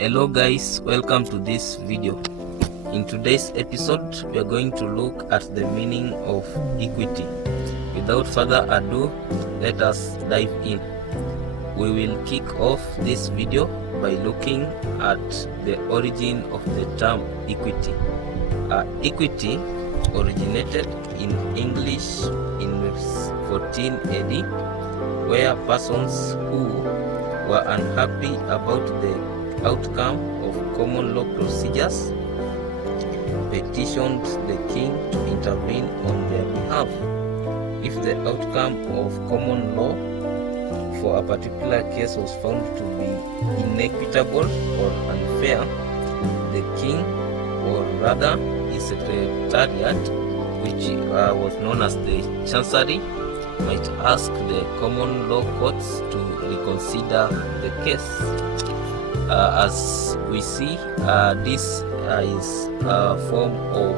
Hello guys, welcome to this video. In today's episode, we are going to look at the meaning of equity. Without further ado, let us dive in. We will kick off this video by looking at the origin of the term equity. Equity originated in English in 14 AD, where persons who were unhappy about the outcome of common law procedures petitioned the king to intervene on their behalf. If the outcome of common law for a particular case was found to be inequitable or unfair, the king, or rather his secretariat, which was known as the Chancery, might ask the common law courts to reconsider the case. As we see, this is a form of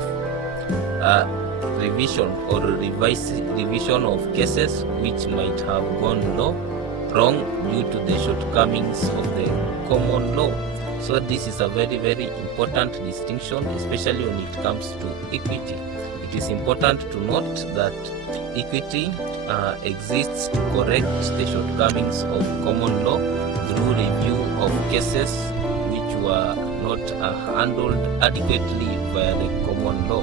revision or revision of cases which might have gone wrong due to the shortcomings of the common law. So this is a very important distinction, especially when it comes to equity. It is important to note that equity exists to correct the shortcomings of common law through review of cases which were not handled adequately via the common law.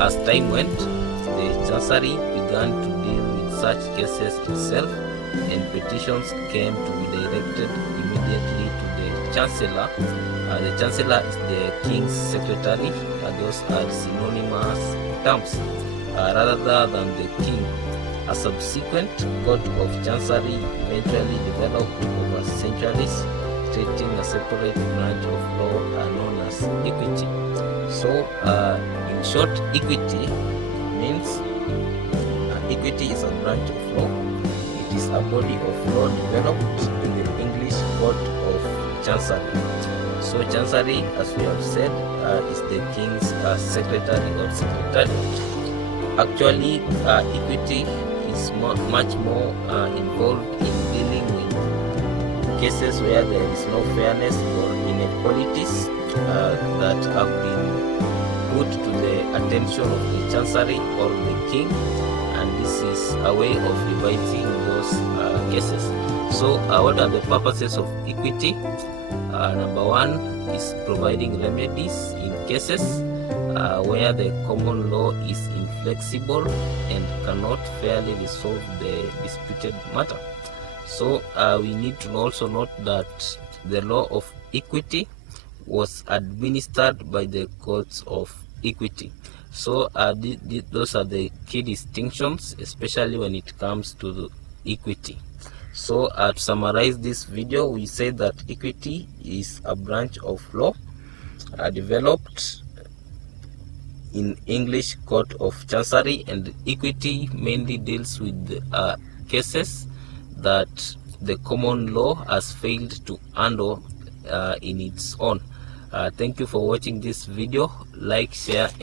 As time went, the Chancery began to deal with such cases itself, and petitions came to be directed immediately to the Chancellor. The Chancellor is the King's Secretary. Those are synonymous terms, rather than the King. A subsequent court of Chancery eventually developed over centuries, treating a separate branch of law known as equity. So, in short, equity means equity is a branch of law. It is a body of law developed in the English Court of Chancery. So, Chancery, as we have said, is the King's secretary or secretariat. Actually, equity is much more involved in dealing with cases where there is no fairness or inequalities that have been put to the attention of the Chancery or the King, and this is a way of revising those cases. So what are the purposes of equity? Number one is providing remedies in cases where the common law is inflexible and cannot fairly resolve the disputed matter. So we need to also note that the law of equity was administered by the courts of equity. So those are the key distinctions, especially when it comes to the equity. So to summarize this video, we say that equity is a branch of law developed in English Court of Chancery, and equity mainly deals with cases that the common law has failed to handle in its own. Thank you for watching this video. Like, share, and